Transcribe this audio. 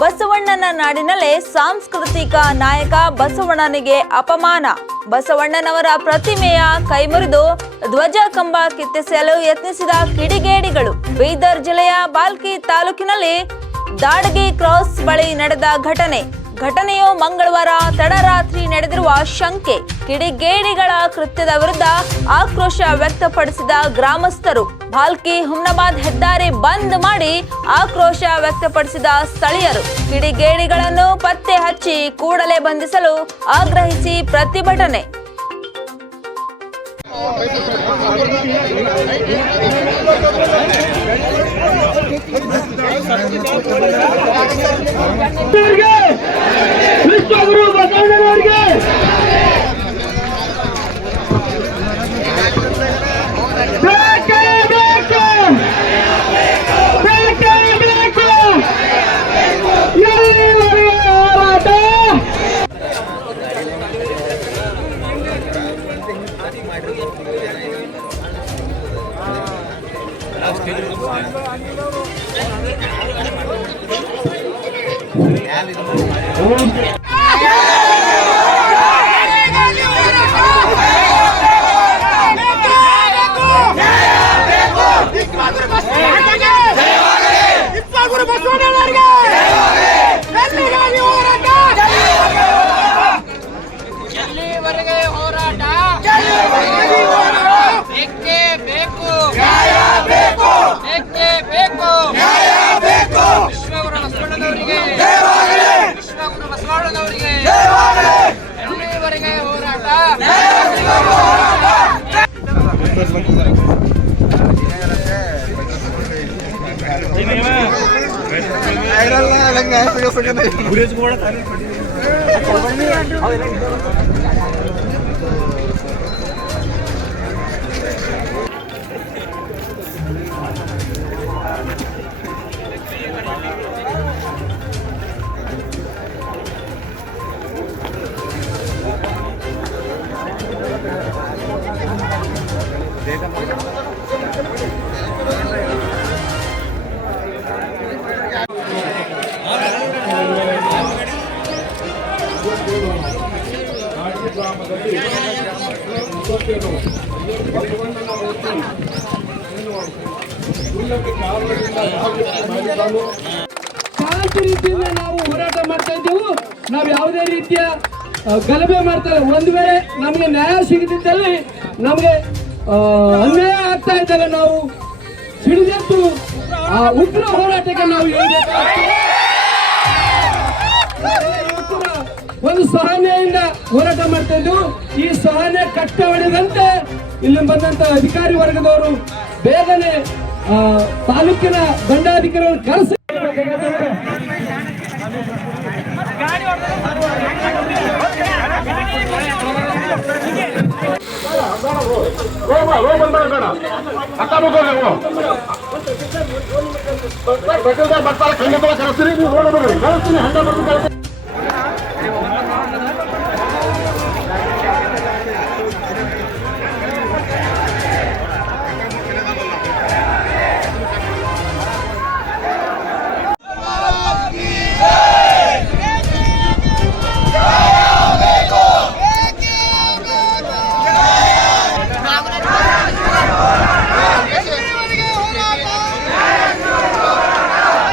ಬಸವಣ್ಣನ ನಾಡಿನಲ್ಲೇ ಸಾಂಸ್ಕೃತಿಕ ನಾಯಕ ಬಸವಣ್ಣನಿಗೆ ಅಪಮಾನ. ಬಸವಣ್ಣನವರ ಪ್ರತಿಮೆಯ ಕೈಮುರಿದು ಧ್ವಜ ಕಂಬ ಕಿತ್ತೆಸೆಯಲು ಯತ್ನಿಸಿದ ಕಿಡಿಗೇಡಿಗಳು. ಬೀದರ್ ಜಿಲ್ಲೆಯ ಬಾಲ್ಕಿ ತಾಲೂಕಿನಲ್ಲಿ ದಾಡಗಿ ಕ್ರಾಸ್ ಬಳಿ ನಡೆದ ಘಟನೆಯು ಮಂಗಳವಾರ ತಡರಾತ್ರಿ ನಡೆದಿರುವ ಶಂಕೆ. ಕಿಡಿಗೇಡಿಗಳ ಕೃತ್ಯದ ವಿರುದ್ಧ ಆಕ್ರೋಶ ವ್ಯಕ್ತಪಡಿಸಿದ ಗ್ರಾಮಸ್ಥರು. ಬಾಲ್ಕಿ ಹುಮ್ನಾಬಾದ್ ಹೆದ್ದಾರಿ ಬಂದ್ ಮಾಡಿ ಆಕ್ರೋಶ ವ್ಯಕ್ತಪಡಿಸಿದ ಸ್ಥಳೀಯರು. ಕಿಡಿಗೇಡಿಗಳನ್ನು ಪತ್ತೆ ಹಚ್ಚಿ ಕೂಡಲೇ ಬಂಧಿಸಲು ಆಗ್ರಹಿಸಿ ಪ್ರತಿಭಟನೆ. ವಿಶ್ವಗುರು ಬಸವಣ್ಣನವರಿಗೆ ಬೇಕೇ ಬೇಕು, ಬೇಕೇ ಬೇಕು, ಎಲ್ಲಿವರೆಗೆ ಹೋರಾಟ? ಶಾಂತಿ ರೀತಿಯಿಂದ ನಾವು ಹೋರಾಟ ಮಾಡ್ತಾ ಇದ್ದೇವೆ. ನಾವು ಯಾವುದೇ ರೀತಿಯ ಗಲಭೆ ಮಾಡ್ತಾರೆ. ಒಂದು ವೇಳೆ ನಮಗೆ ನ್ಯಾಯ ಸಿಗದಿದ್ದಲ್ಲಿ, ನಮಗೆ ಅನ್ಯಾಯ ಆಗ್ತಾ ಇದ್ದಾಗ ನಾವು ಸಿಡಿದೆದ್ದು ಉಗ್ರ ಹೋರಾಟಕ್ಕೆ ನಾವು ಒಂದು ಸಹನೆಯಿಂದ ಹೋರಾಟ ಮಾಡ್ತಾ ಇದ್ದು, ಈ ಸಹನೆ ಕಟ್ಟ ಹೊಡೆದಂತೆ ಇಲ್ಲಿ ಬಂದಂತ ಅಧಿಕಾರಿ ವರ್ಗದವರು ಬೇಗನೆ ತಾಲೂಕಿನ ದಂಡಾಧಿಕಾರಿಗಳನ್ನು ಕರೆಸಿ ಬರ್ತಾರೆ.